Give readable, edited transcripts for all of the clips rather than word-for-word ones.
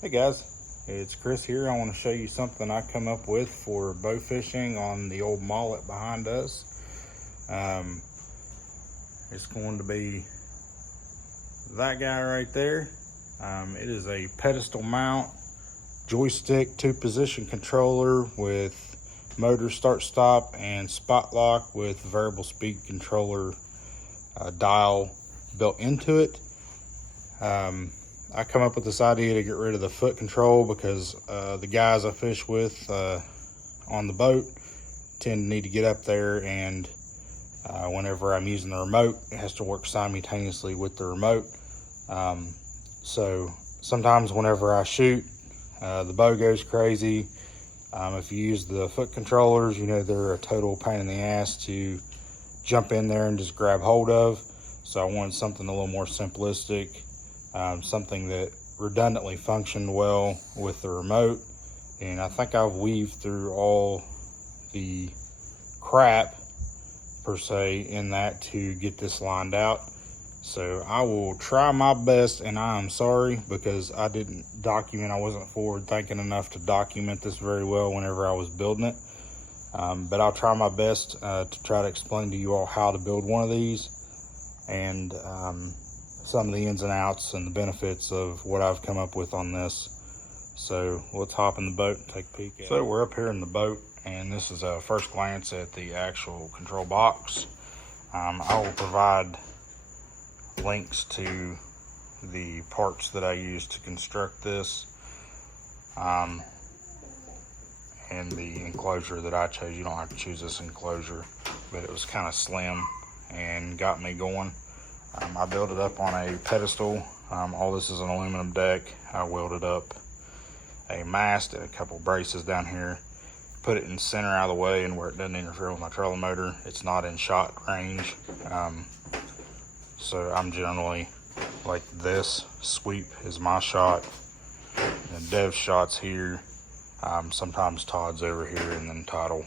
Hey guys, it's Chris here. I want to show you something I come up with for bow fishing on the old mullet behind us. Um, it's going to be that guy right there. It is a pedestal mount joystick 2-position controller with motor start stop and spot lock with variable speed controller dial built into it. I come up with this idea to get rid of the foot control because the guys I fish with on the boat tend to need to get up there, and whenever I'm using the remote, it has to work simultaneously with the remote. So sometimes whenever I shoot, the bow goes crazy. If you use the foot controllers, you know they're a total pain in the ass to jump in there and just grab hold of. So I wanted something a little more simplistic. Something that redundantly functioned well with the remote, and I think I've weaved through all the crap per se in that to get this lined out. So I will try my best, and I am sorry because I didn't document. I wasn't forward thinking enough to document this very well whenever I was building it, but I'll try my best to try to explain to you all how to build one of these, and some of the ins and outs and the benefits of what I've come up with on this. So let's hop in the boat and take a peek at it. So we're up here in the boat, and this is a first glance at the actual control box. I will provide links to the parts that I used to construct this, and the enclosure that I chose. You don't have to choose this enclosure, but it was kind of slim and got me going. I built it up on a pedestal. All this is an aluminum deck. I welded up a mast and a couple braces down here, put it in the center out of the way and where it doesn't interfere with my trolling motor. It's not in shot range. So I'm generally like this. Sweep is my shot, and Dev's shot's here. Sometimes Todd's over here, and then Todd will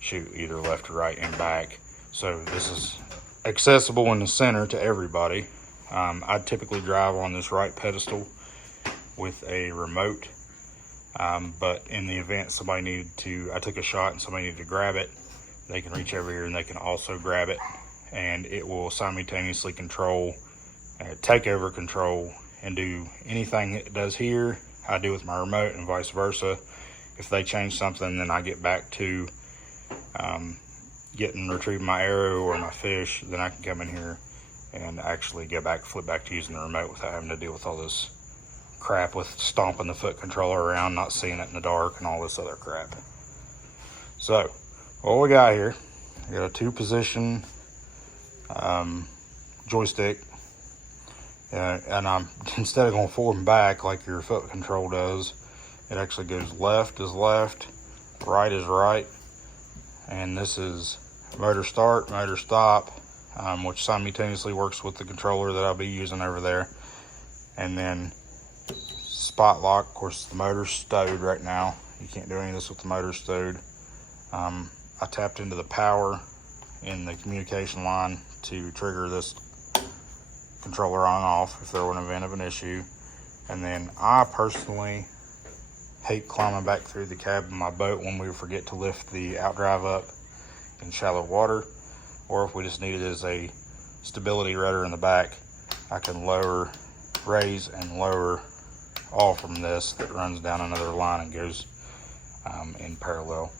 shoot either left or right and back. So this is accessible in the center to everybody. I typically drive on this right pedestal with a remote, but in the event somebody needed to, I took a shot and somebody needed to grab it, they can reach over here and they can also grab it, and it will simultaneously control, take over control, and do anything it does here, I do with my remote, and vice versa. If they change something, then I get back to retrieving my arrow or my fish, then I can come in here and actually flip back to using the remote without having to deal with all this crap with stomping the foot controller around, not seeing it in the dark, and all this other crap. So what we got here, we got a 2-position joystick, and I'm instead of going forward and back like your foot control does, it actually goes left is left, right is right, and this is motor start, motor stop, which simultaneously works with the controller that I'll be using over there. And then spot lock. Of course, the motor's stowed right now. You can't do any of this with the motor stowed. I tapped into the power in the communication line to trigger this controller on and off if there were an event of an issue. And then I personally hate climbing back through the cab of my boat when we forget to lift the outdrive up in shallow water, or if we just need it as a stability rudder in the back, I can raise and lower all from this that runs down another line and goes in parallel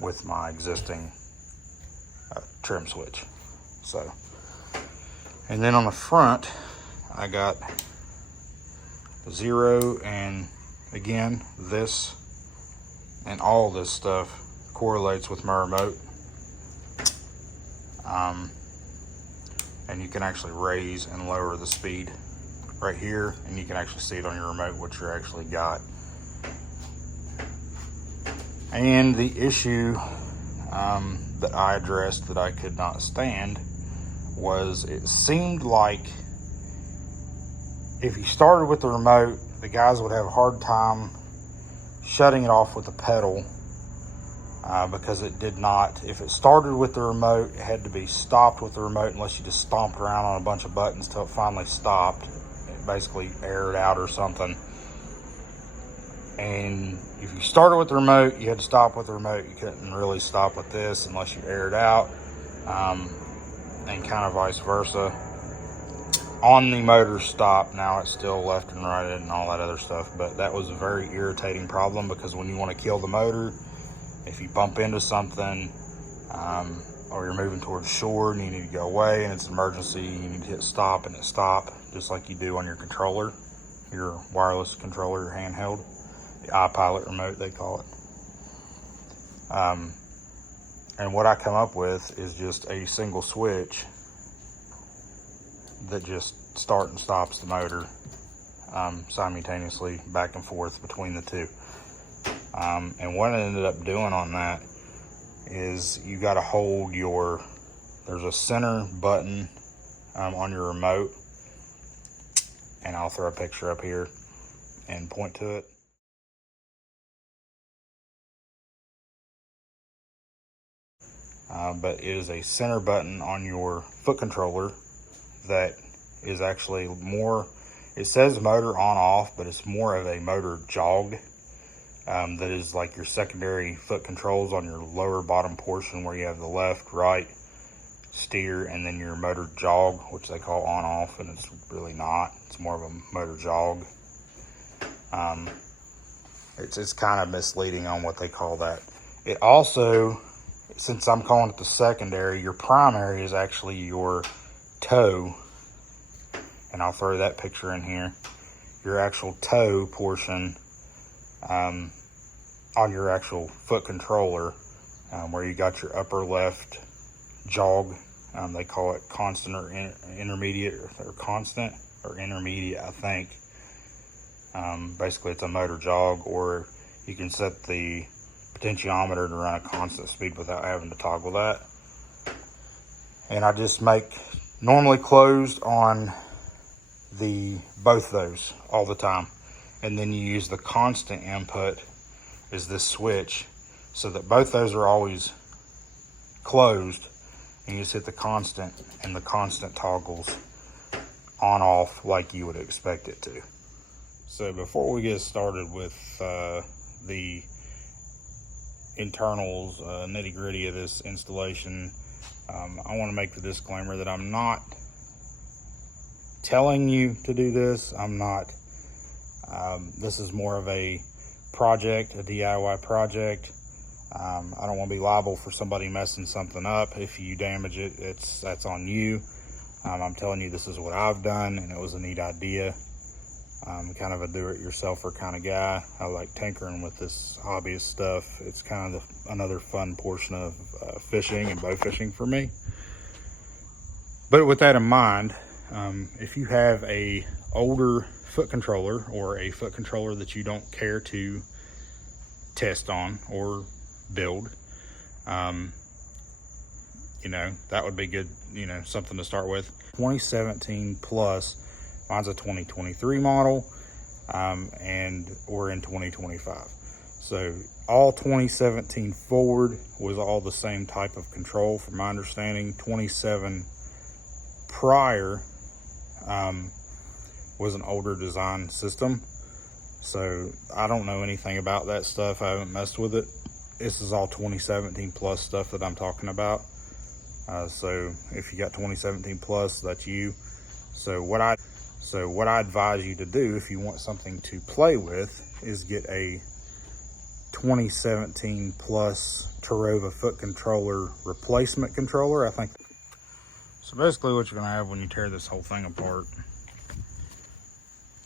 with my existing trim switch. So, and then on the front I got the 0, and again, this and all this stuff correlates with my remote. And you can actually raise and lower the speed right here, and you can actually see it on your remote what you actually got. And the issue that I addressed that I could not stand was, it seemed like if you started with the remote, the guys would have a hard time shutting it off with the pedal, because it did not, if it started with the remote, it had to be stopped with the remote unless you just stomped around on a bunch of buttons till it finally stopped. It basically aired out or something. And if you started with the remote, you had to stop with the remote. You couldn't really stop with this unless you aired out, and kind of vice versa. On the motor stop, now it's still left and righted and all that other stuff, but that was a very irritating problem, because when you want to kill the motor, if you bump into something, or you're moving towards shore and you need to go away and it's an emergency, you need to hit stop and it stop, just like you do on your controller, your wireless controller, your handheld, the iPilot remote they call it. And what I come up with is just a single switch that just start and stops the motor simultaneously, back and forth between the two. And what I ended up doing on that is you got to hold there's a center button on your remote, and I'll throw a picture up here and point to it. But it is a center button on your foot controller that is actually more, it says motor on off, but it's more of a motor jog. That is like your secondary foot controls on your lower bottom portion, where you have the left, right, steer, and then your motor jog, which they call on off, and it's really not. It's more of a motor jog. It's kind of misleading on what they call that. It also, since I'm calling it the secondary, your primary is actually your toe, and I'll throw that picture in here. Your actual toe portion on your actual foot controller, where you got your upper left jog. They call it constant or intermediate, or constant or intermediate, I think. Basically, it's a motor jog, or you can set the potentiometer to run a constant speed without having to toggle that. And I just make normally closed on both those all the time, and then you use the constant input is this switch, so that both those are always closed, and you just hit the constant, and the constant toggles on off like you would expect it to. So before we get started with the internals, nitty-gritty of this installation, I want to make the disclaimer that I'm not telling you to do this. I'm not, this is more of a project, a DIY project. I don't want to be liable for somebody messing something up. If you damage it, that's on you. I'm telling you, this is what I've done, and it was a neat idea. I'm kind of a do-it-yourselfer kind of guy. I like tinkering with this hobbyist stuff. It's kind of another fun portion of fishing and bow fishing for me. But with that in mind, if you have a older foot controller, or a foot controller that you don't care to test on or build, that would be good, something to start with. 2017 plus, mine's a 2023 model, and we're in 2025. So all 2017 forward was all the same type of control, from my understanding. 27 prior was an older design system. So I don't know anything about that stuff. I haven't messed with it. This is all 2017 plus stuff that I'm talking about. So if you got 2017 plus, that's you. So what I advise you to do, if you want something to play with, is get a 2017 plus Terrova foot controller replacement controller, I think. So basically what you're gonna have when you tear this whole thing apart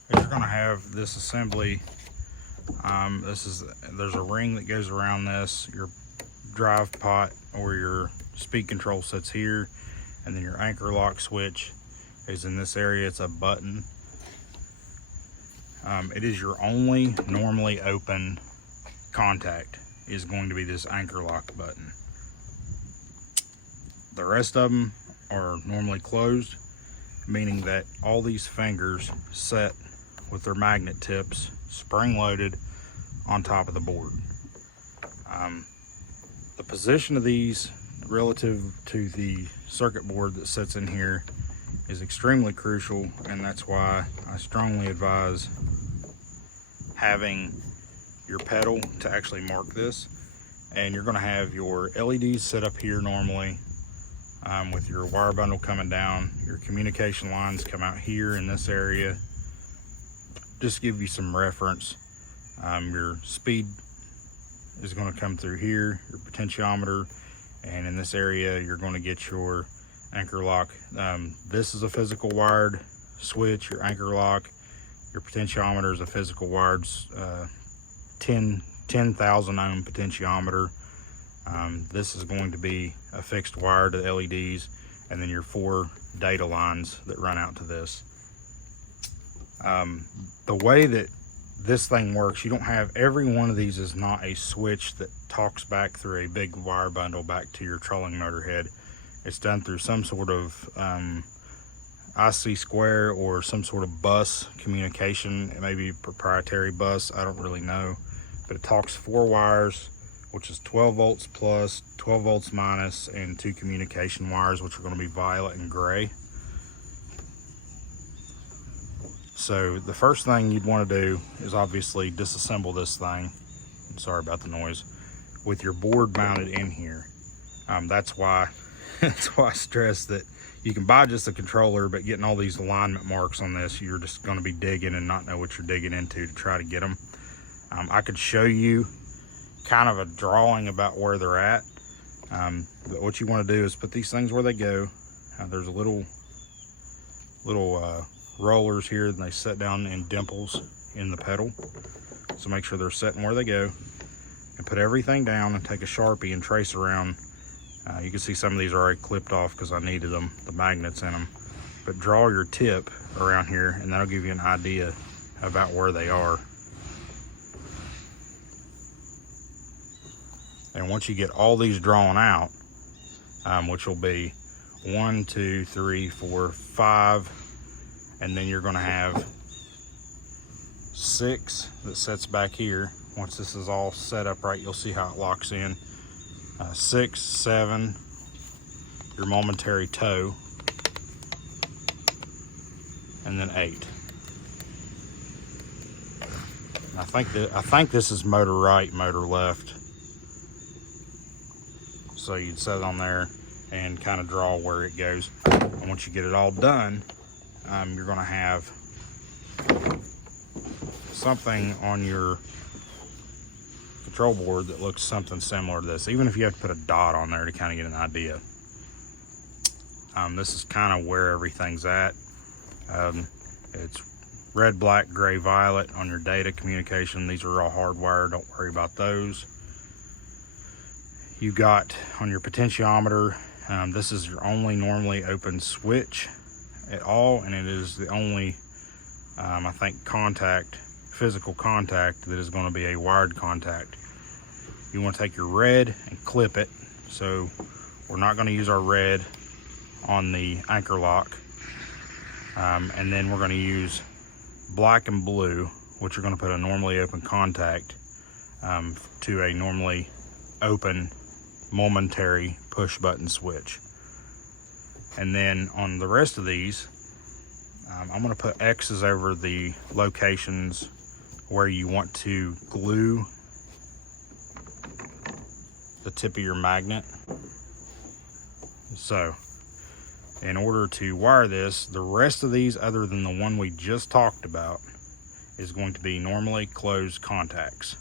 is you're gonna have this assembly. There's a ring that goes around this. Your drive pot or your speed control sits here, and then your anchor lock switch is in this area. It's a button. It is your only normally open contact, is going to be this anchor lock button. The rest of them are normally closed, meaning that all these fingers set with their magnet tips spring loaded on top of the board. The position of these relative to the circuit board that sits in here is extremely crucial, and that's why I strongly advise having your pedal to actually mark this. And you're gonna have your LEDs set up here normally, with your wire bundle coming down. Your communication lines come out here in this area. Just to give you some reference, your speed is going to come through here, your potentiometer, and in this area you're going to get your anchor lock. This is a physical wired switch, your anchor lock. Your potentiometer is a physical wired 10,000 ohm potentiometer. This is going to be a fixed wire to the LEDs, and then your 4 data lines that run out to this. The way that this thing works, you don't have, every one of these is not a switch that talks back through a big wire bundle back to your trolling motor head. It's done through some sort of IC square or some sort of bus communication. It may be a proprietary bus, I don't really know, but it talks 4 wires, which is 12 volts plus, 12 volts minus, and 2 communication wires, which are going to be violet and gray. So the first thing you'd want to do is obviously disassemble this thing. I'm sorry about the noise. With your board mounted in here. That's why I stress that you can buy just a controller, but getting all these alignment marks on this, you're just going to be digging and not know what you're digging into to try to get them. I could show you kind of a drawing about where they're at. But what you want to do is put these things where they go. There's a little rollers here, and they set down in dimples in the pedal. So make sure they're setting where they go, and put everything down and take a Sharpie and trace around. You can see some of these are already clipped off because I needed them, the magnets in them. But draw your tip around here, and that'll give you an idea about where they are. And once you get all these drawn out, which will be 1, 2, 3, 4, 5, and then you're going to have 6 that sets back here. Once this is all set up right, you'll see how it locks in. 6, 7, your momentary toe, and then 8. I think this is motor right, motor left. So you'd set it on there and kind of draw where it goes. And once you get it all done, you're going to have something on your control board that looks something similar to this, even if you have to put a dot on there to kind of get an idea. This is kind of where everything's at. It's red, black, gray, violet on your data communication. These are all hardwired, don't worry about those. You got on your potentiometer, this is your only normally open switch at all, and it is the only I think physical contact that is going to be a wired contact. You want to take your red and clip it. So we're not going to use our red on the anchor lock, and then we're going to use black and blue, which are going to put a normally open contact to a normally open momentary push button switch. And then on the rest of these, I'm going to put X's over the locations where you want to glue the tip of your magnet. So in order to wire this, the rest of these, other than the one we just talked about, is going to be normally closed contacts.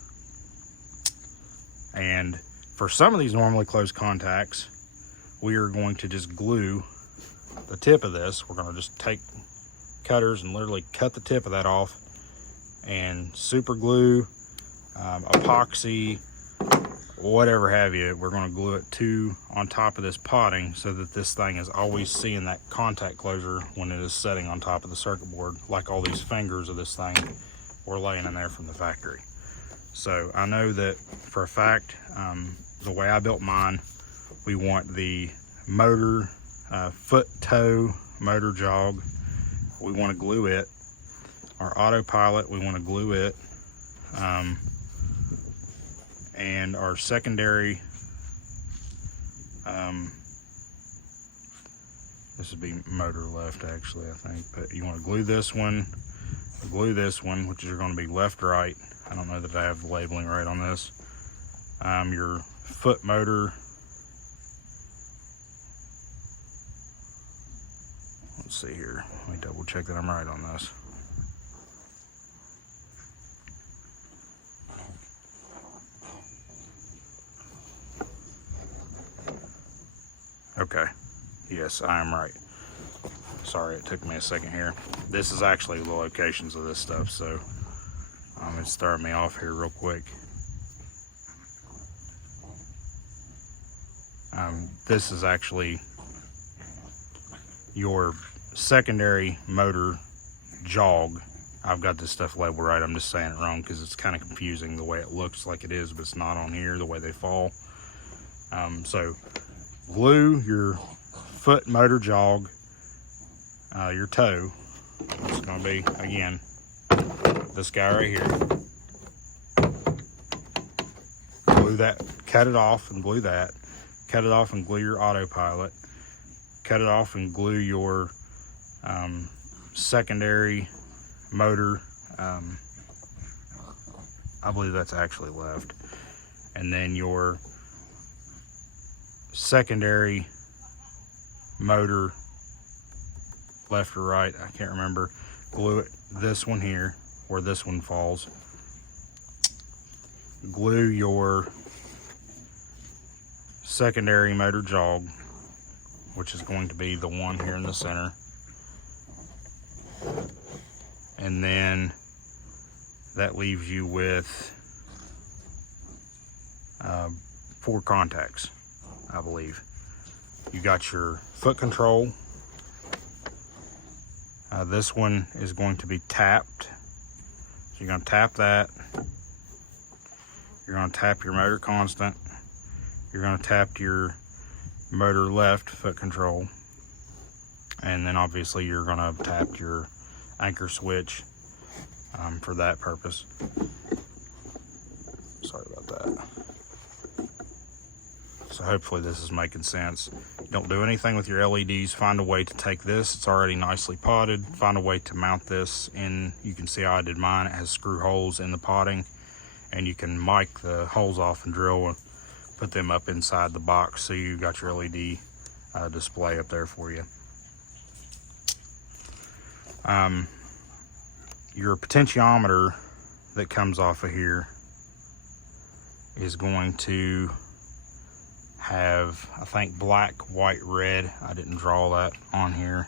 And for some of these normally closed contacts, we are going to just glue the tip of this. We're going to just take cutters and literally cut the tip of that off, and super glue, epoxy, whatever have you, we're going to glue it on top of this potting, so that this thing is always seeing that contact closure when it is setting on top of the circuit board, like all these fingers of this thing were laying in there from the factory. So I know that for a fact, the way I built mine, we want the motor foot toe motor jog, we want to glue it. Our autopilot, we want to glue it. And our secondary, this would be motor left actually, I think, but you want to glue this one, glue this one, which is going to be left, right. I don't know that I have the labeling right on this. Your foot motor. Let's see here. Let me double check that I'm right on this. Okay. Yes, I am right. Sorry, it took me a second here. This is actually the locations of this stuff, so it's throwing me off here real quick. This is actually your secondary motor jog. I've got this stuff labeled right. I'm just saying it wrong because it's kind of confusing the way it looks like it is, but it's not on here, the way they fall. So glue your foot motor jog, your toe. It's going to be, again, this guy right here. Glue that, cut it off and glue that. Cut it off and glue your autopilot. Cut it off and glue your secondary motor. I believe that's actually left. And then your secondary motor, left or right, I can't remember. Glue it, this one here, where this one falls. Glue your secondary motor jog, which is going to be the one here in the center. And then that leaves you with 4 contacts, I believe. You got your foot control. This one is going to be tapped. So you're going to tap that. You're going to tap your motor constant. You're going to tap your motor left foot control. And then obviously you're going to tap your anchor switch for that purpose. Sorry about that. So hopefully this is making sense. Don't do anything with your LEDs. Find a way to take this. It's already nicely potted. Find a way to mount this in. You can see how I did mine. It has screw holes in the potting, and you can mic the holes off and drill and put them up inside the box, so you got your LED display up there for you. Your potentiometer that comes off of here is going to have, I think, black, white, red. I didn't draw that on here.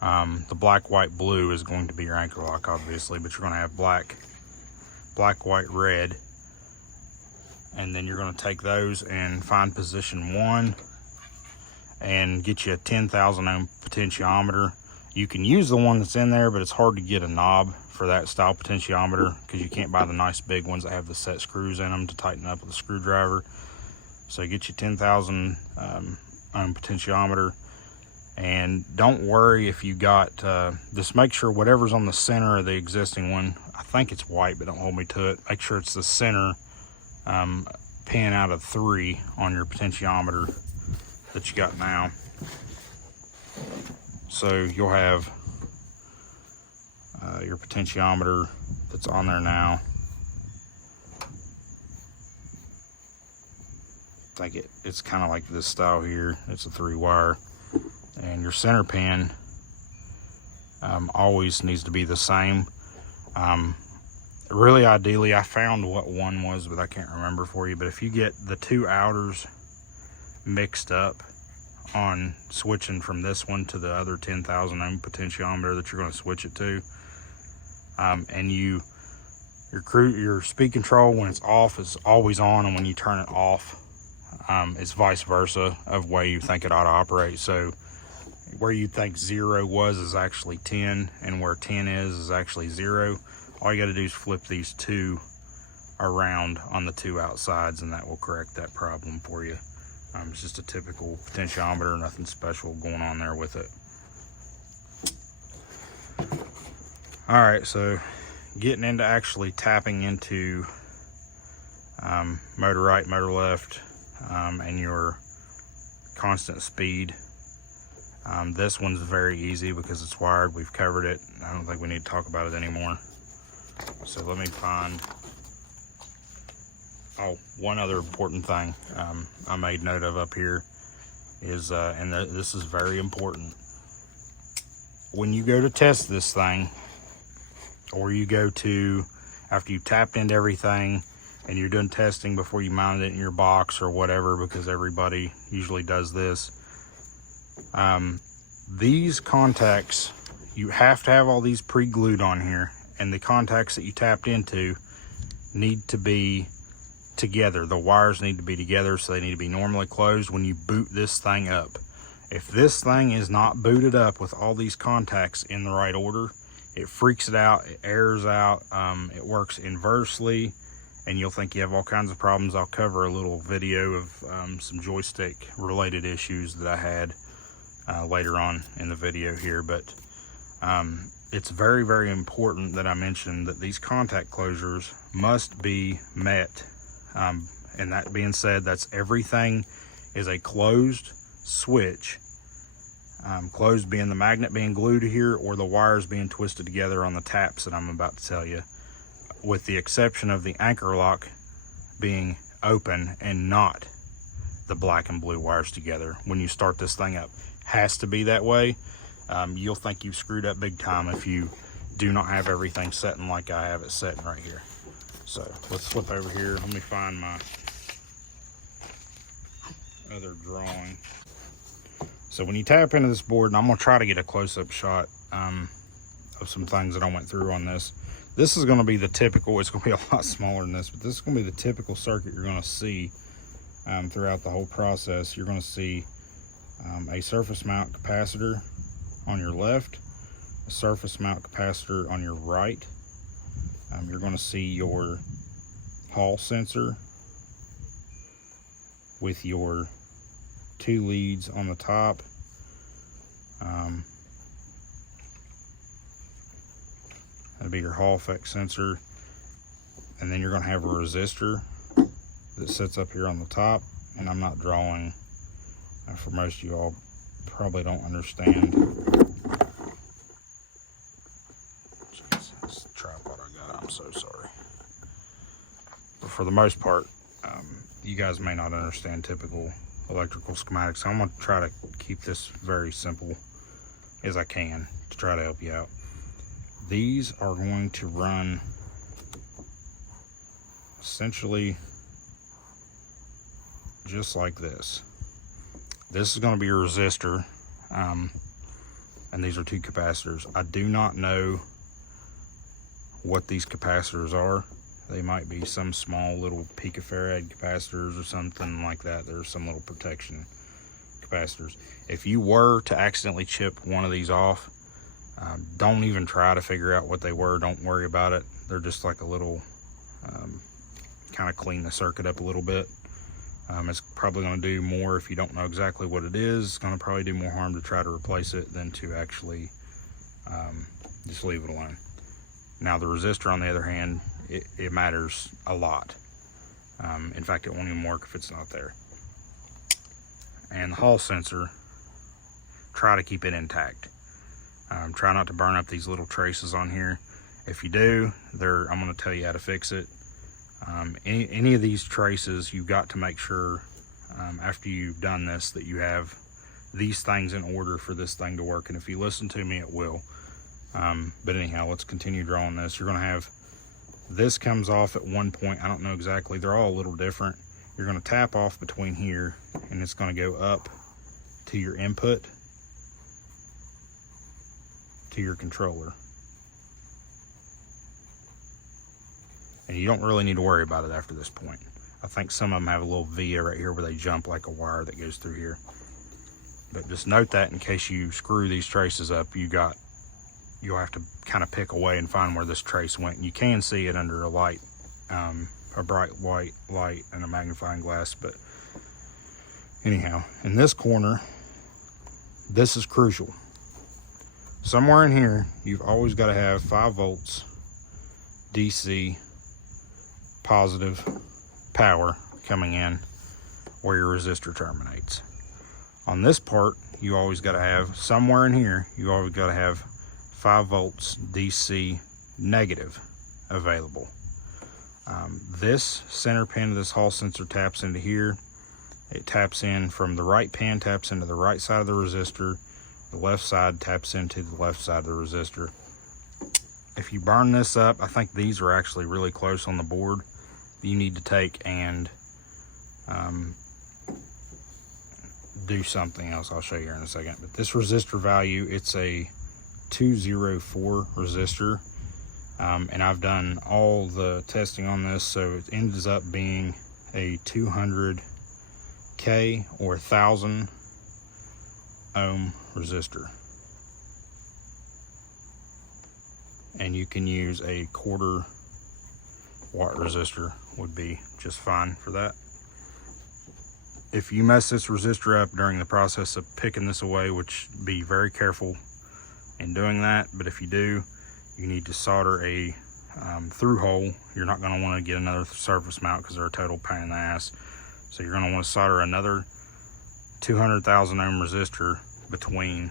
The black, white, blue is going to be your anchor lock, obviously, but you're going to have black, white, red. And then you're going to take those and find position 1 and get you a 10,000 ohm potentiometer. You can use the one that's in there, but it's hard to get a knob for that style potentiometer because you can't buy the nice big ones that have the set screws in them to tighten up with a screwdriver. So get you 10,000 ohm potentiometer, and don't worry if you got, just make sure whatever's on the center of the existing one, I think it's white, but don't hold me to it. Make sure it's the center pin out of 3 on your potentiometer that you got now. So you'll have your potentiometer that's on there now. I think it's kind of like this style here. It's a 3-wire, and your center pin always needs to be the same. Really, ideally, I found what one was, but I can't remember for you. But if you get the 2 outers mixed up on switching from this one to the other 10,000 ohm potentiometer that you're going to switch it to, and your speed control when it's off is always on, and when you turn it off, it's vice versa of way you think it ought to operate. So where you think 0 was is actually 10, and where 10 is actually 0. All you got to do is flip these 2 around on the 2 outsides, and that will correct that problem for you. It's just a typical potentiometer, nothing special going on there with it. All right, so getting into actually tapping into motor right, motor left, and your constant speed This one's very easy because it's wired. We've covered it. I don't think we need to talk about it anymore. So let me find, oh, one other important thing I made note of up here is, this is very important. When you go to test this thing, or you go to, after you've tapped into everything and you're doing testing before you mount it in your box or whatever, because everybody usually does this, these contacts, you have to have all these pre-glued on here, and the contacts that you tapped into need to be together. The wires need to be together, so they need to be normally closed when you boot this thing up. If this thing is not booted up with all these contacts in the right order, it freaks it out, it errors out, it works inversely, and you'll think you have all kinds of problems. I'll cover a little video of some joystick related issues that I had later on in the video here, but it's very, very important that I mention that these contact closures must be met. And that being said, that's everything is a closed switch. Closed being the magnet being glued here, or the wires being twisted together on the taps that I'm about to tell you, with the exception of the anchor lock being open and not the black and blue wires together when you start this thing up. Has to be that way. You'll think you've screwed up big time if you do not have everything setting like I have it setting right here. So let's flip over here. Let me find my other drawing. So when you tap into this board, and I'm gonna try to get a close-up shot of some things that I went through on this. This is gonna be the typical, it's gonna be a lot smaller than this, but this is gonna be the typical circuit you're gonna see throughout the whole process. You're gonna see a surface mount capacitor on your left, a surface mount capacitor on your right. You're gonna see your Hall sensor with your 2 leads on the top. That'll be your Hall effect sensor. And then you're gonna have a resistor that sits up here on the top. And I'm not drawing, for most of you all probably don't understand. Jeez, this tripod I got, I'm so sorry. But for the most part, you guys may not understand typical electrical schematics. So I'm gonna try to keep this very simple as I can to try to help you out. These are going to run essentially just like this. This is going to be a resistor, and these are 2 capacitors. I do not know what these capacitors are. They might be some small little picofarad capacitors or something like that. There's some little protection capacitors. If you were to accidentally chip one of these off, don't even try to figure out what they were. Don't worry about it. They're just like a little, kind of clean the circuit up a little bit. It's probably going to do more if you don't know exactly what it is. It's going to probably do more harm to try to replace it than to actually just leave it alone. Now the resistor, on the other hand, it matters a lot. In fact, it won't even work if it's not there. And the Hall sensor, try to keep it intact. Try not to burn up these little traces on here. If you do, I'm going to tell you how to fix it. Any of these traces, you've got to make sure after you've done this that you have these things in order for this thing to work. And if you listen to me, it will. But anyhow, let's continue drawing this. You're going to have this comes off at one point. I don't know exactly. They're all a little different. You're going to tap off between here, and it's going to go up to your input to your controller. And you don't really need to worry about it after this point. I think some of them have a little via right here where they jump like a wire that goes through here. But just note that in case you screw these traces up, you'll have to kind of pick away and find where this trace went. And you can see it under a light, a bright white light and a magnifying glass. But anyhow, in this corner, this is crucial. Somewhere in here, you've always got to have 5 volts DC positive power coming in where your resistor terminates. On this part, you always got to have, somewhere in here, you always got to have 5 volts DC negative available. This center pin of this Hall sensor taps into here. It taps in from the right pin, taps into the right side of the resistor. The left side taps into the left side of the resistor. If you burn this up, I think these are actually really close on the board. You need to take and do something else. I'll show you here in a second. But this resistor value, it's a 204 resistor. And I've done all the testing on this, so it ends up being a 200K or 1,000 ohm resistor. And you can use a 1/4 watt resistor, would be just fine for that. If you mess this resistor up during the process of picking this away, which be very careful in doing that, but if you do, you need to solder a through hole. You're not going to want to get another surface mount because they're a total pain in the ass. So you're going to want to solder another 200,000 ohm resistor between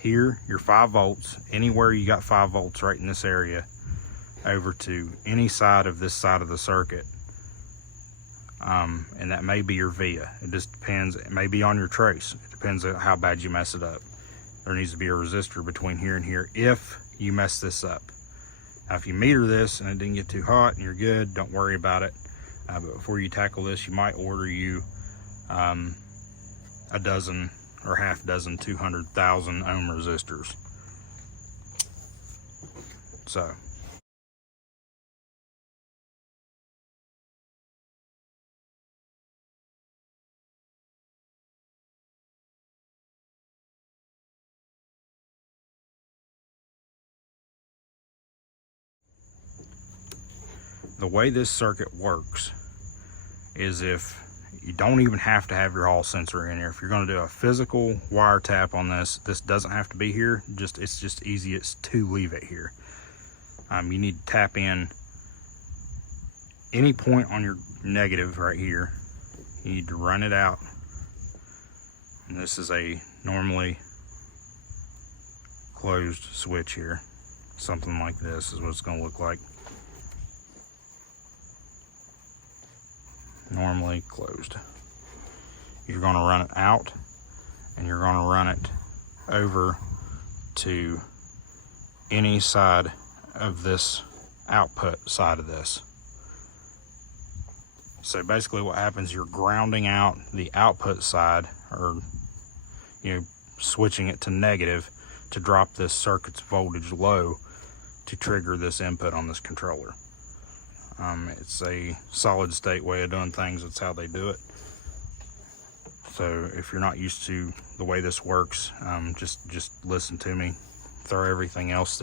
here, your 5 volts, anywhere you got 5 volts right in this area, over to any side of this side of the circuit. And that may be your via. It just depends. It may be on your trace. It depends on how bad you mess it up. There needs to be a resistor between here and here if you mess this up. Now, if you meter this and it didn't get too hot and you're good, don't worry about it. But before you tackle this, you might order you a dozen or half dozen 200,000 ohm resistors. So. The way this circuit works is if you don't even have to have your Hall sensor in here. If you're going to do a physical wire tap on this, this doesn't have to be here. It's just easiest to leave it here. You need to tap in any point on your negative right here. You need to run it out. And this is a normally closed switch here. Something like this is what it's going to look like. Normally closed. You're going to run it out and you're going to run it over to any side of this output side of this. So basically what happens, you're grounding out the output side, or switching it to negative to drop this circuit's voltage low to trigger this input on this controller. It's a solid state way of doing things. That's how they do it. So if you're not used to the way this works, just listen to me. Throw everything else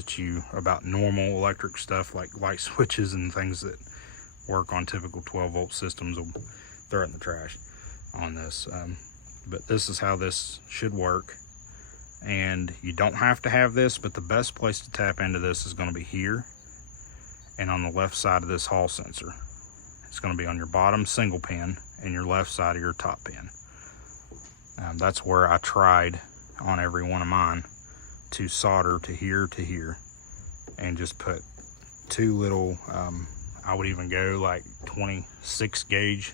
about normal electric stuff like light switches and things that work on typical 12-volt systems, will throw it in the trash on this. But this is how this should work. And you don't have to have this, but the best place to tap into this is going to be here and on the left side of this Hall sensor. It's going to be on your bottom single pin and your left side of your top pin. That's where I tried on every one of mine to solder to here, and just put 2 little, I would even go like 26 gauge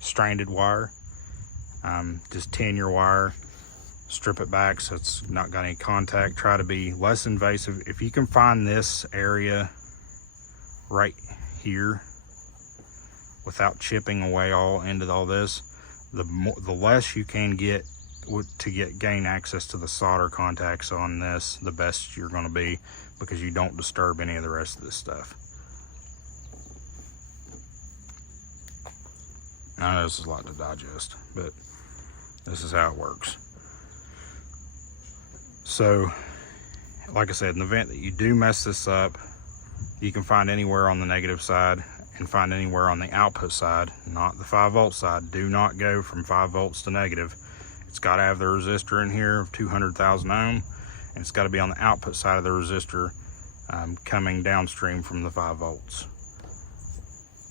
stranded wire. Just 10-year wire, strip it back so it's not got any contact. Try to be less invasive. If you can find this area right here without chipping away all into all this, the less you can get to gain access to the solder contacts on this, the best you're going to be, because you don't disturb any of the rest of this stuff. I know this is a lot to digest, but this is how it works. So, like I said, in the event that you do mess this up, you can find anywhere on the negative side and find anywhere on the output side, not the 5-volt side. Do not go from 5 volts to negative. It's got to have the resistor in here of 200,000 ohm, and it's got to be on the output side of the resistor coming downstream from the 5 volts.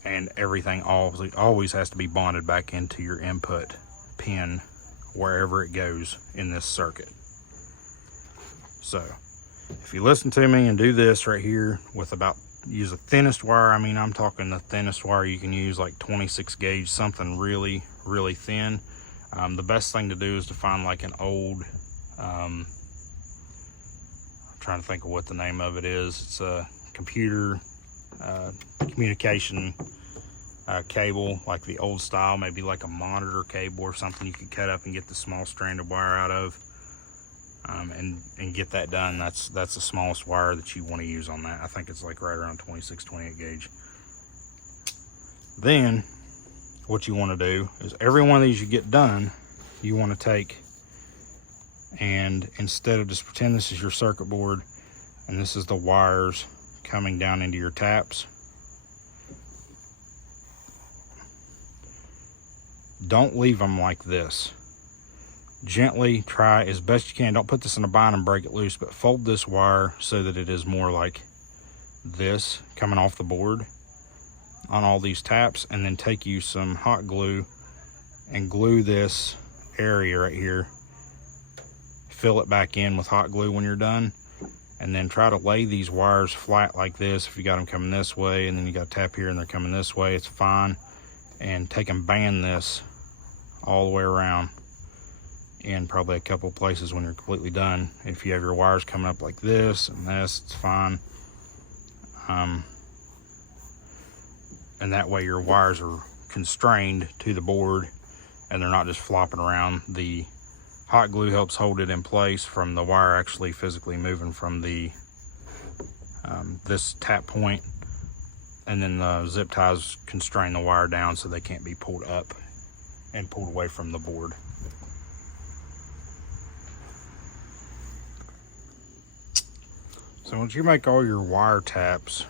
And everything always has to be bonded back into your input pin wherever it goes in this circuit. So if you listen to me and do this right here with use the thinnest wire, I mean, I'm talking the thinnest wire you can use, like 26 gauge, something really, really thin. The best thing to do is to find like an old, I'm trying to think of what the name of it is. It's a computer communication cable, like the old style, maybe like a monitor cable or something you could cut up and get the small strand of wire out of, and get that done. That's the smallest wire that you want to use on that. I think it's like right around 26, 28 gauge. Then what you want to do is every one of these you get done, you want to take, and instead of just pretend this is your circuit board and this is the wires coming down into your taps, don't leave them like this. Gently try as best you can. Don't put this in a bind and break it loose, but fold this wire so that it is more like this coming off the board on all these taps, and then take you some hot glue and glue this area right here. Fill it back in with hot glue when you're done, and then try to lay these wires flat like this. If you got them coming this way and then you got a tap here and they're coming this way, it's fine. And take and band this all the way around in probably a couple places when you're completely done. If you have your wires coming up like this and this, it's fine. And that way your wires are constrained to the board and they're not just flopping around. The hot glue helps hold it in place from the wire actually physically moving from the this tap point, and then the zip ties constrain the wire down so they can't be pulled up and pulled away from the board. So once you make all your wire taps,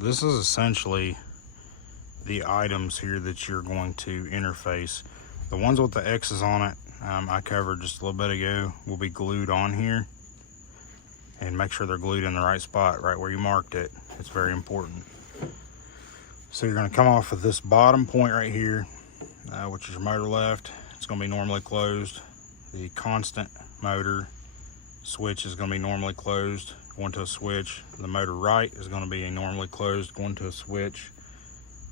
this is essentially the items here that you're going to interface. The ones with the X's on it, I covered just a little bit ago, will be glued on here. And make sure they're glued in the right spot, right where you marked it. It's very important. So you're going to come off of this bottom point right here, which is your motor left. It's going to be normally closed. The constant motor switch is going to be normally closed, going to a switch. The motor right is going to be normally closed, going to a switch.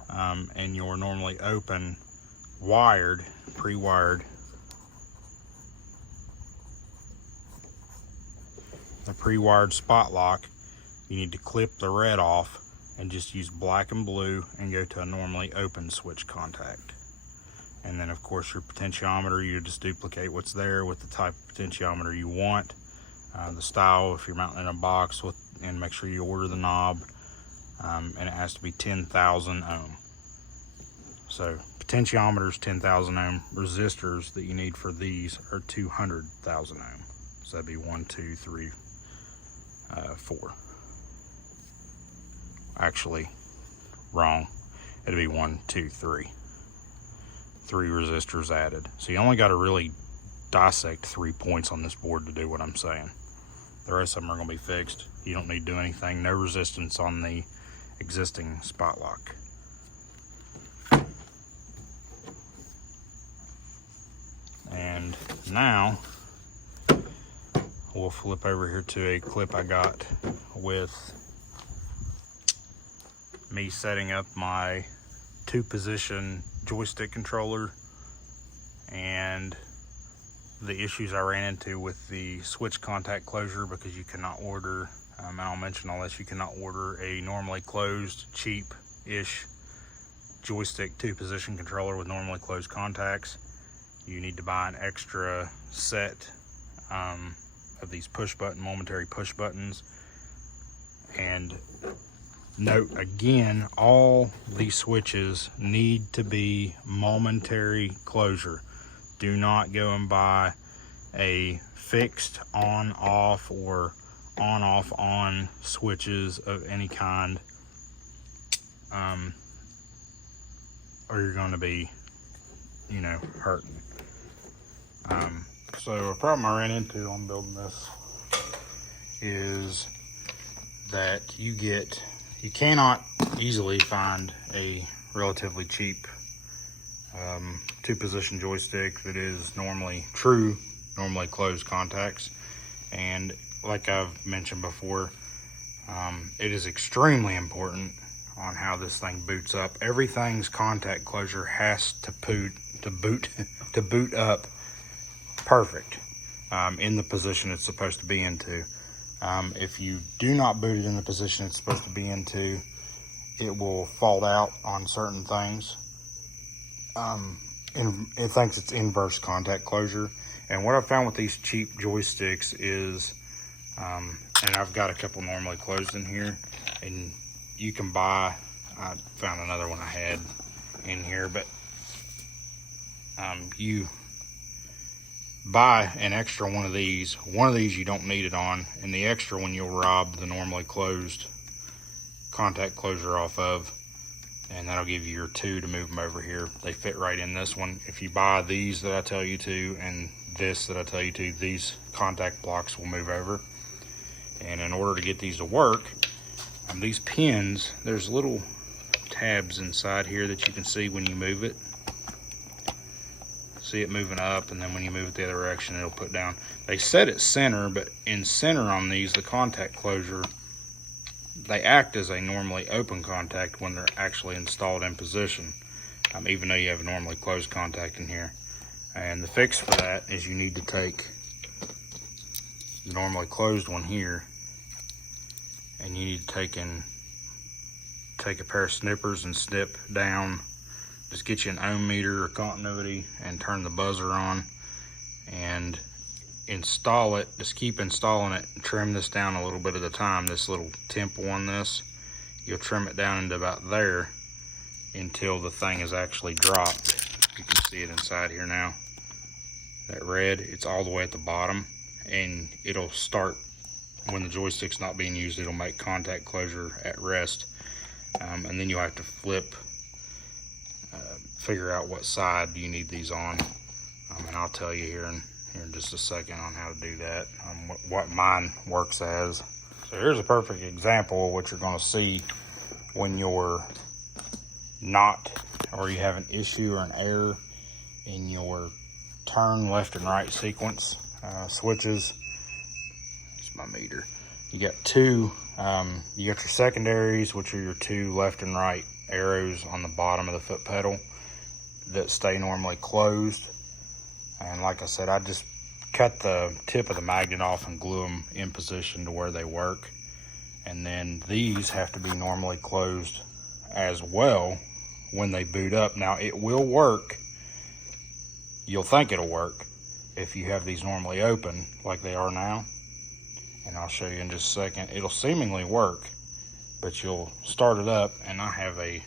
And your normally open, wired, pre-wired, the pre-wired spot lock, you need to clip the red off and just use black and blue and go to a normally open switch contact. And then of course your potentiometer, you just duplicate what's there with the type of potentiometer you want. The style, if you're mounting in a box, and make sure you order the knob, and it has to be 10,000 ohm. So potentiometers 10,000 ohm, resistors that you need for these are 200,000 ohm. So that'd be 1, 2, 3, 4. Actually, wrong. It'd be 1, 2, 3. 3 resistors added. So you only got to really dissect 3 points on this board to do what I'm saying. The rest of them are going to be fixed. You don't need to do anything. No resistance on the existing spot lock. And now we'll flip over here to a clip I got with me setting up my 2-position joystick controller and the issues I ran into with the switch contact closure, because you cannot order, and I'll mention all this, you cannot order a normally closed, cheap-ish joystick 2-position controller with normally closed contacts. You need to buy an extra set of these momentary push buttons. And note again, all these switches need to be momentary closure. Do not go and buy a fixed on off or on off on switches of any kind, or you're going to be, hurting. So a problem I ran into on building this is that you cannot easily find a relatively cheap 2-position joystick that is normally closed contacts. And like I've mentioned before, it is extremely important on how this thing boots up. Everything's contact closure has to boot up perfect in the position it's supposed to be into. If you do not boot it in the position it's supposed to be into, it will fall out on certain things. It thinks it's inverse contact closure. And what I found with these cheap joysticks is, and I've got a couple normally closed in here, and you can buy, I found another one I had in here, but you buy an extra one of these. One of these you don't need it on, and the extra one you'll rob the normally closed contact closure off of, and that'll give you your 2 to move them over here. They fit right in this one. If you buy these that I tell you to and this that I tell you to, these contact blocks will move over. And in order to get these to work, these pins, there's little tabs inside here that you can see when you move it. See it moving up, and then when you move it the other direction, it'll put down. They set it center, but in center on these, the contact closure, they act as a normally open contact when they're actually installed in position, even though you have a normally closed contact in here. And the fix for that is you need to take the normally closed one here, and you need to take a pair of snippers and snip down. Just get you an ohm meter or continuity and turn the buzzer on and install it. Just keep installing it and trim this down a little bit at a time. This little temple on this, you'll trim it down into about there until the thing is actually dropped. You can see it inside here now. That red, it's all the way at the bottom, and it'll start when the joystick's not being used. It'll make contact closure at rest, and then you'll have to figure out what side you need these on, and I'll tell you here in just a second on how to do that, what mine works as. So here's a perfect example of what you're going to see when you're not, or you have an issue or an error in your turn left and right sequence switches. It's my meter. You got 2, you got your secondaries, which are your 2 left and right arrows on the bottom of the foot pedal that stay normally closed. And like I said, I just cut the tip of the magnet off and glue them in position to where they work. And then these have to be normally closed as well when they boot up. Now it will work. You'll think it'll work if you have these normally open like they are now. And I'll show you in just a second. It'll seemingly work, but you'll start it up, and I have a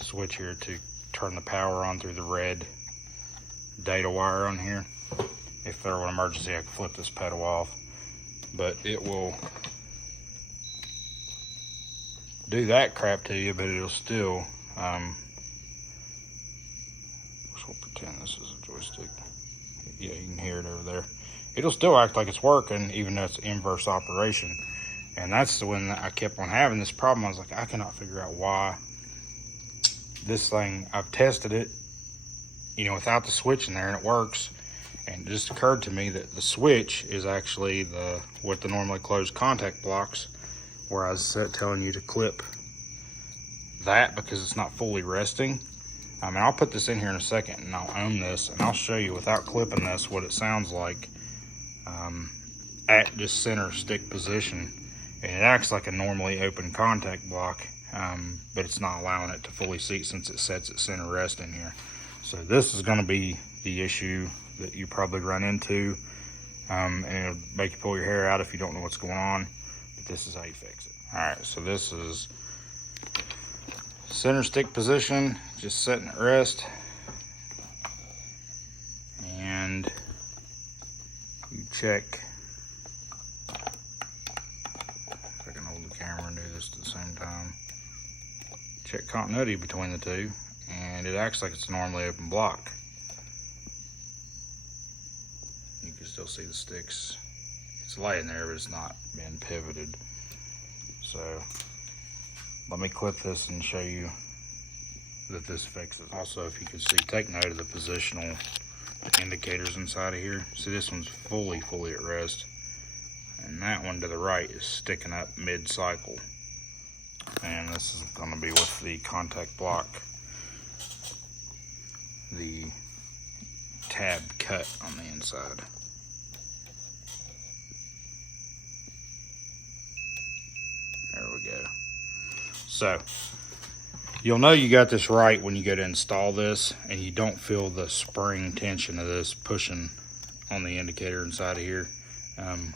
switch here to turn the power on through the red data wire on here. If there were an emergency, I could flip this pedal off, but it will do that crap to you, but it'll still, we'll pretend this is a joystick. Yeah, you can hear it over there. It'll still act like it's working, even though it's inverse operation. And that's when I kept on having this problem. I was like, I cannot figure out why this thing, I've tested it, without the switch in there, and it works. And it just occurred to me that the switch is actually what the normally closed contact blocks, where I was telling you to clip that because it's not fully resting. And I'll put this in here in a second, and I'll ohm this, and I'll show you without clipping this what it sounds like at just center stick position. And it acts like a normally open contact block, but it's not allowing it to fully seat since it sets at center rest in here. So this is going to be the issue that you probably run into, and it'll make you pull your hair out if you don't know what's going on, but this is how you fix it. All right, so this is center stick position, just setting at rest, and you check. If I can hold the camera and do this at the same time. Check continuity between the two, and it acts like it's a normally open block. You can still see the sticks. It's laying there, but it's not being pivoted. So let me clip this and show you that this fixes. Also, if you can see, take note of the positional indicators inside of here. See, this one's fully at rest, and that one to the right is sticking up mid-cycle. And this is going to be with the contact block, the tab cut on the inside. There we go. So you'll know you got this right when you go to install this and you don't feel the spring tension of this pushing on the indicator inside of here.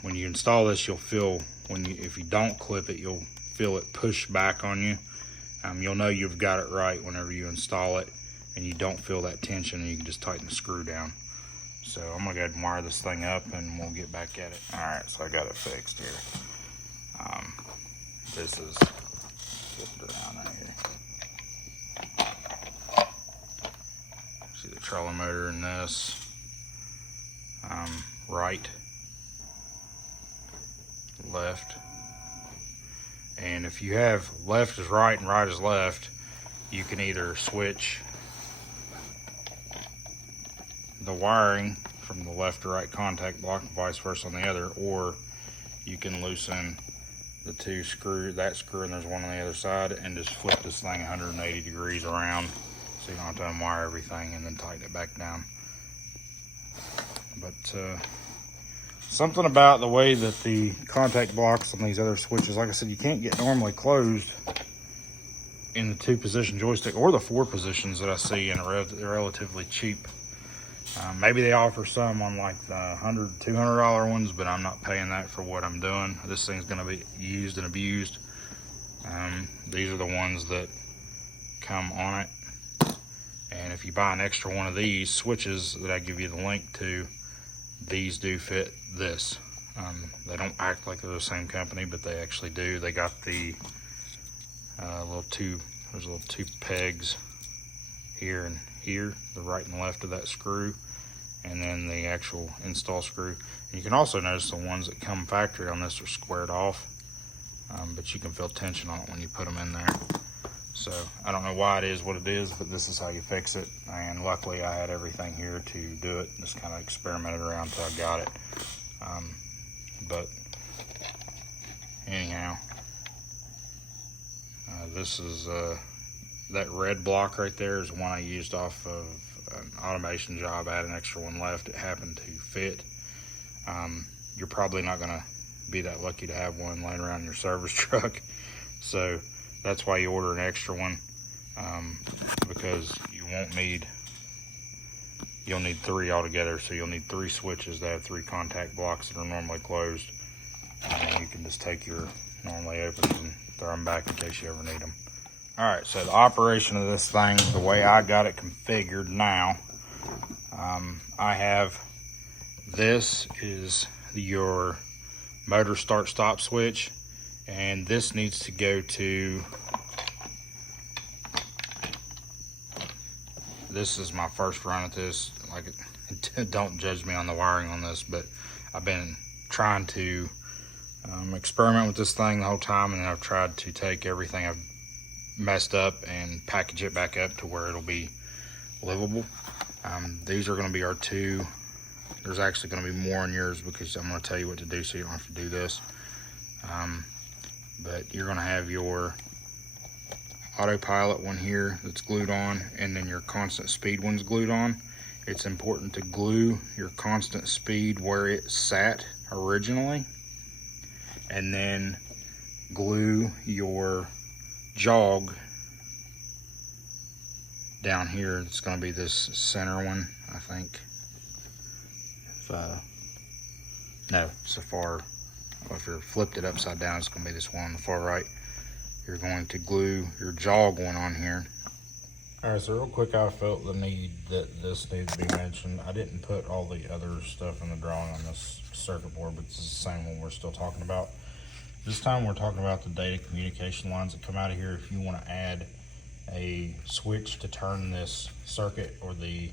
When you install this, you'll feel, if you don't clip it, you'll feel it push back on you. You'll know you've got it right whenever you install it and you don't feel that tension, and you can just tighten the screw down. So I'm gonna go ahead and wire this thing up and we'll get back at it. All right, so I got it fixed here. This is down here. See the trolling motor in this. Right, left. And if you have left is right and right is left, you can either switch the wiring from the left to right contact block and vice versa on the other, or you can loosen the two screws, that screw and there's one on the other side, and just flip this thing 180 degrees around so you don't have to unwire everything and then tighten it back down. But something about the way that the contact blocks on these other switches, like I said, you can't get normally closed in the 2-position joystick or the 4 positions that I see in a relatively cheap. Maybe they offer some on like the $100, $200 ones, but I'm not paying that for what I'm doing. This thing's going to be used and abused. These are the ones that come on it. And if you buy an extra one of these switches that I give you the link to, these do fit this. They don't act like they're the same company, but they actually do. They got the there's little 2 pegs here and here, the right and left of that screw, and then the actual install screw. And you can also notice the ones that come factory on this are squared off, but you can feel tension on it when you put them in there. So I don't know why it is what it is, but this is how you fix it. And luckily I had everything here to do it. Just kind of experimented around until I got it. But anyhow, this is that red block right there is one I used off of an automation job. I had an extra one left. It happened to fit. You're probably not gonna be that lucky to have one laying around in your service truck. So that's why you order an extra one, because you'll need 3 altogether. So you'll need 3 switches that have 3 contact blocks that are normally closed. And you can just take your normally opens and throw them back in case you ever need them. All right, so the operation of this thing, the way I got it configured now, I have, this is your motor start stop switch, and this needs to go to, this is my first run at this. Like, don't judge me on the wiring on this, but I've been trying to experiment with this thing the whole time, and I've tried to take everything I've messed up and package it back up to where it'll be livable. These are going to be our 2. There's actually going to be more in yours because I'm going to tell you what to do so you don't have to do this. But you're going to have your autopilot one here that's glued on, and then your constant speed one's glued on. It's important to glue your constant speed where it sat originally, and then glue your jog down here. It's going to be this center one, I think. No, so far, if you're flipped it upside down, it's going to be this one on the far right. You're going to glue your jog one on here. All right, so real quick, I felt the need that this needs to be mentioned. I didn't put all the other stuff in the drawing on this circuit board, but it's the same one we're still talking about. This time we're talking about the data communication lines that come out of here. If you want to add a switch to turn this circuit or the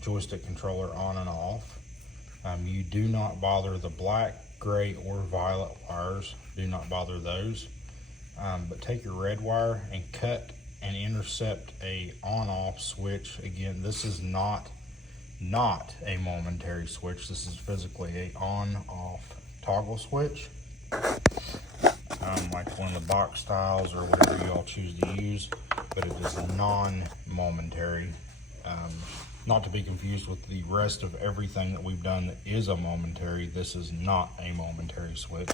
joystick controller on and off, you do not bother the black, gray, or violet wires. Do not bother those. But take your red wire and cut and intercept a on-off switch. Again, this is not a momentary switch. This is physically a on-off toggle switch, like one of the box styles or whatever you all choose to use, but it is non-momentary. Not to be confused with the rest of everything that we've done that is a momentary. This is not a momentary switch.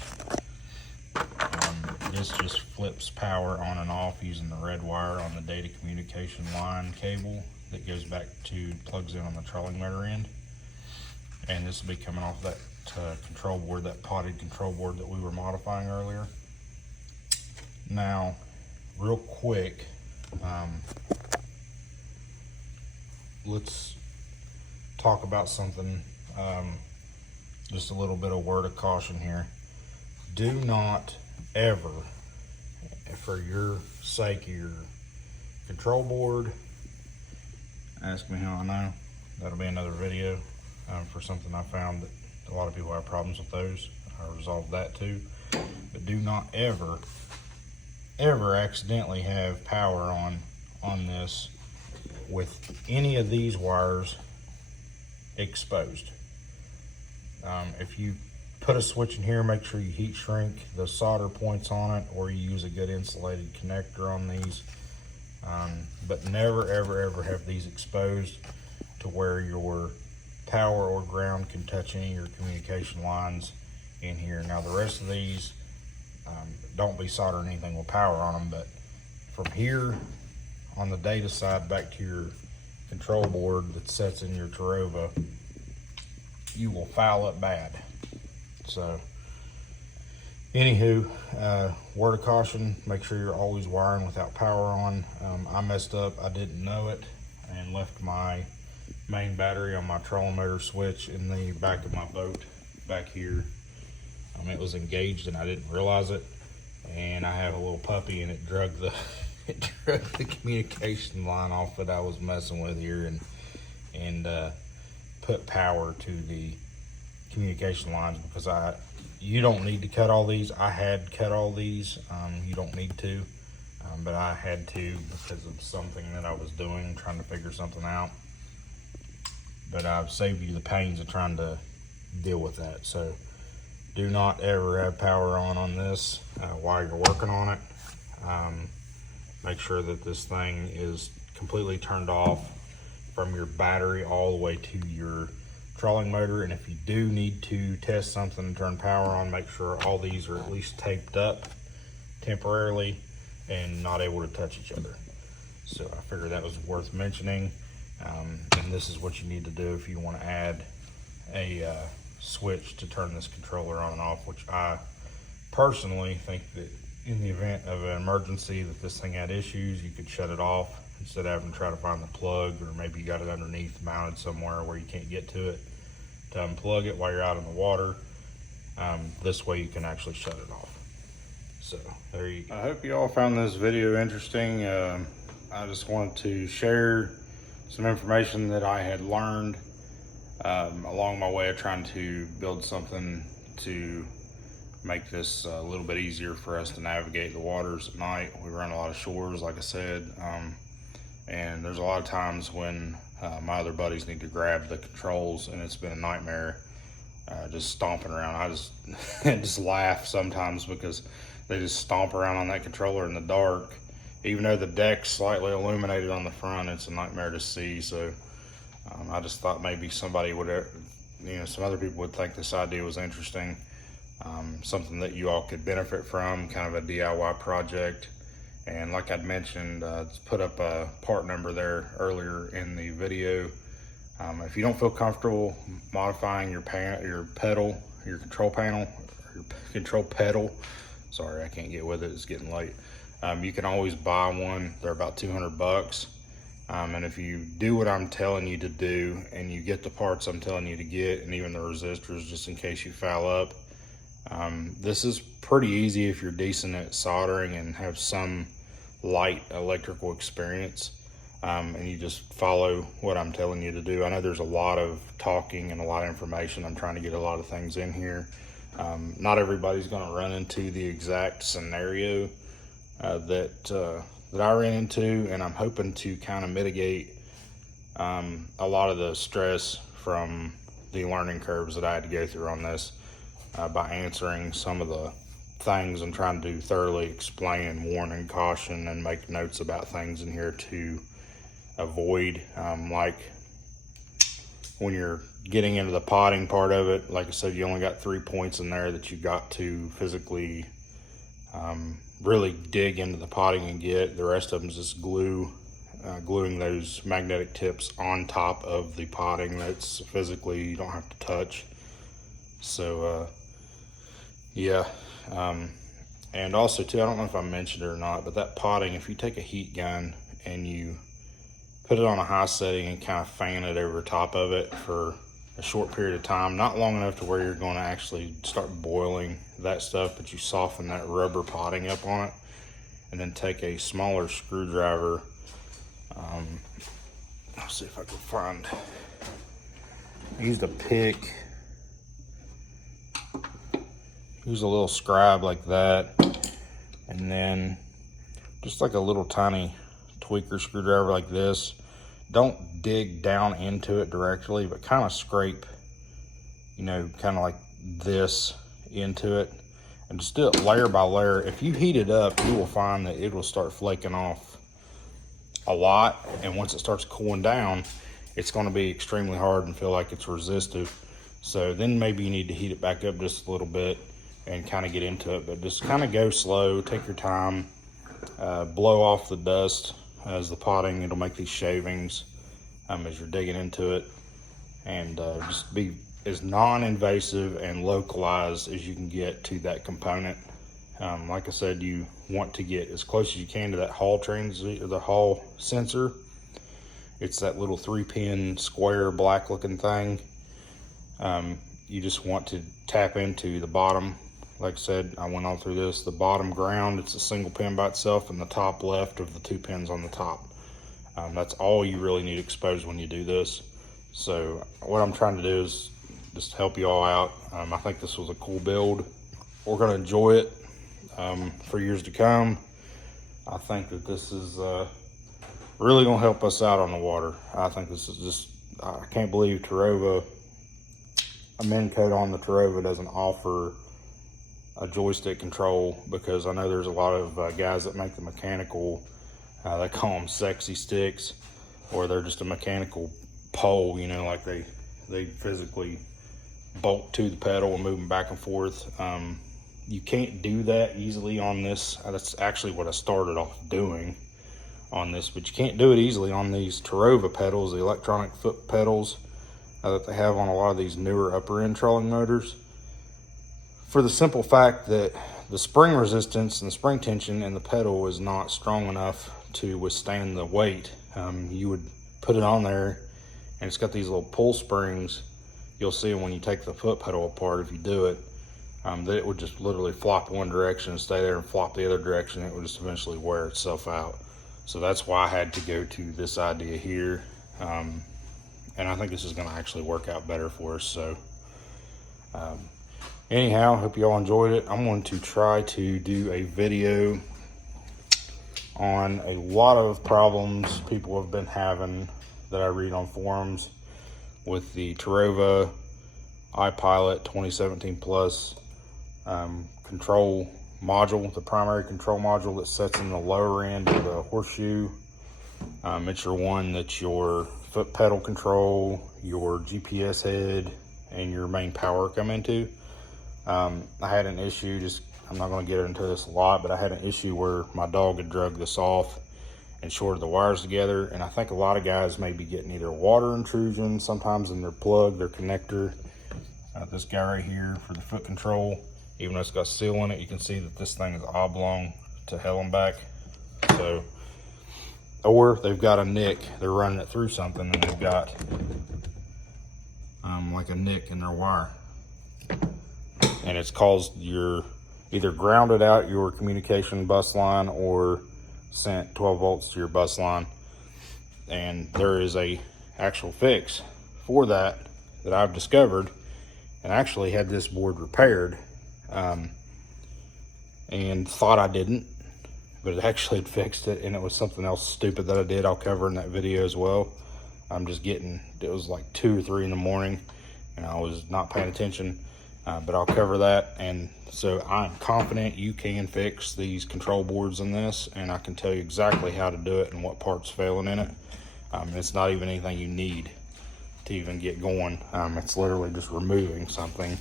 This just flips power on and off using the red wire on the data communication line cable that goes back to, plugs in on the trolling motor end. And this will be coming off that control board, that potted control board that we were modifying earlier. Now, real quick, let's talk about something, just a little bit of word of caution here. Do not ever, for your sake, your control board, ask me how I know, that'll be another video for something I found that a lot of people have problems with those. I resolved that too. But do not ever accidentally have power on this with any of these wires exposed. If you put a switch in here, make sure you heat shrink the solder points on it, or you use a good insulated connector on these. But never ever have these exposed to where your power or ground can touch any of your communication lines in here. Now the rest of these, don't be soldering anything with power on them, but from here on the data side back to your control board that sets in your terrova, you will foul up bad. So anywho, word of caution, make sure you're always wiring without power on. I messed up, I didn't know it, and left my main battery on my trolling motor switch in the back of my boat back here. It was engaged and I didn't realize it, and I have a little puppy and it drug the communication line off that I was messing with here, and put power to the communication lines, because you don't need to cut all these. I had cut all these. You don't need to, but I had to because of something that I was doing, trying to figure something out. But I've saved you the pains of trying to deal with that. So do not ever have power on this while you're working on it. Make sure that this thing is completely turned off from your battery all the way to your trolling motor. And if you do need to test something and turn power on, make sure all these are at least taped up temporarily and not able to touch each other. So I figured that was worth mentioning. And this is what you need to do if you want to add a switch to turn this controller on and off, which I personally think that in the event of an emergency that this thing had issues, you could shut it off instead of having to try to find the plug, or maybe you got it underneath mounted somewhere where you can't get to it to unplug it while you're out in the water. This way you can actually shut it off. So there you go. I hope you all found this video interesting. I just wanted to share some information that I had learned along my way of trying to build something to make this a little bit easier for us to navigate the waters at night. We run a lot of shores, like I said, and there's a lot of times when my other buddies need to grab the controls, and it's been a nightmare just stomping around. I just laugh sometimes because they just stomp around on that controller in the dark. Even though the deck's slightly illuminated on the front, it's a nightmare to see. So I just thought maybe somebody would, some other people would think this idea was interesting. Something that you all could benefit from, kind of a DIY project. And like I'd mentioned, put up a part number there earlier in the video. If you don't feel comfortable modifying your pedal, your control panel, your control pedal, sorry, I can't get with it, it's getting late. You can always buy one. They're about 200 bucks. And if you do what I'm telling you to do, and you get the parts I'm telling you to get, and even the resistors, just in case you foul up, this is pretty easy if you're decent at soldering and have some light electrical experience. And you just follow what I'm telling you to do. I know there's a lot of talking and a lot of information. I'm trying to get a lot of things in here. Not everybody's going to run into the exact scenario that that I ran into, and I'm hoping to kind of mitigate a lot of the stress from the learning curves that I had to go through on this by answering some of the things and trying to thoroughly explain and warn and caution and make notes about things in here to avoid, like when you're getting into the potting part of it. Like I said, you only got 3 points in there that you got to physically really dig into the potting and get. The rest of them is just gluing those magnetic tips on top of the potting. That's physically, you don't have to touch. So yeah, and also too, I don't know if I mentioned it or not, but that potting, if you take a heat gun and you put it on a high setting and kind of fan it over top of it for a short period of time, not long enough to where you're going to actually start boiling that stuff, but you soften that rubber potting up on it, and then take a smaller screwdriver. I'll see if I can find, I used a pick, use a little scribe like that, and then just like a little tiny tweaker screwdriver like this. Don't dig down into it directly, but kind of scrape, you know, kind of like this into it, and just do it layer by layer. If you heat it up, you will find that it will start flaking off a lot, and once it starts cooling down, it's going to be extremely hard and feel like it's resistive. So then maybe you need to heat it back up just a little bit and kind of get into it, but just kind of go slow, take your time, blow off the dust as the potting. It'll make these shavings as you're digging into it, and just be as non-invasive and localized as you can get to that component. Like I said, you want to get as close as you can to that Hall the Hall sensor. It's that little 3-pin square black looking thing. You just want to tap into the bottom. Like I said, I went all through this. The bottom ground, it's a single pin by itself, and the top left of the 2 pins on the top. That's all you really need exposed when you do this. So what I'm trying to do is just help you all out. I think this was a cool build. We're gonna enjoy it for years to come. I think that this is really gonna help us out on the water. I think this is just, I can't believe terrova, a Minn kota on the terrova doesn't offer a joystick control, because I know there's a lot of guys that make the mechanical, they call them sexy sticks, or they're just a mechanical pole, you know, like they physically bolt to the pedal and move them back and forth. You can't do that easily on this. That's actually what I started off doing on this, but you can't do it easily on these terrova pedals, the electronic foot pedals that they have on a lot of these newer upper end trolling motors, for the simple fact that the spring resistance and the spring tension in the pedal is not strong enough to withstand the weight. You would put it on there, and it's got these little pull springs. You'll see when you take the foot pedal apart, if you do it, that it would just literally flop one direction and stay there, and flop the other direction. It would just eventually wear itself out. So that's why I had to go to this idea here. And I think this is gonna actually work out better for us. So anyhow, hope you all enjoyed it. I'm going to try to do a video on a lot of problems people have been having that I read on forums with the terrova iPilot 2017 Plus control module, the primary control module that sits in the lower end of the horseshoe. It's your one that's your foot pedal control, your GPS head, and your main power come into. I had an issue, I'm not going to get into this a lot, but I had an issue where my dog had drug this off and shorted the wires together, and I think a lot of guys may be getting either water intrusion sometimes in their plug, their connector. This guy right here for the foot control, even though it's got seal in it, you can see that this thing is oblong to hell and back. So, or they've got a nick, they're running it through something, and they've got like a nick in their wire, and it's caused your, either grounded out your communication bus line or sent 12 volts to your bus line. And there is a actual fix for that I've discovered, and actually had this board repaired and thought I didn't. but it actually had fixed it, and it was something else stupid that I did. I'll cover in that video as well. I'm just getting, it was like 2 or 3 in the morning, and I was not paying attention, but I'll cover that. And so I'm confident you can fix these control boards in this, and I can tell you exactly how to do it and what part's failing in it. It's not even anything you need to even get going. It's literally just removing something,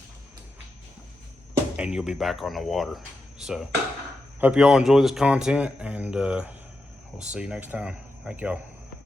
and you'll be back on the water. So hope you all enjoy this content, and we'll see you next time. Thank y'all.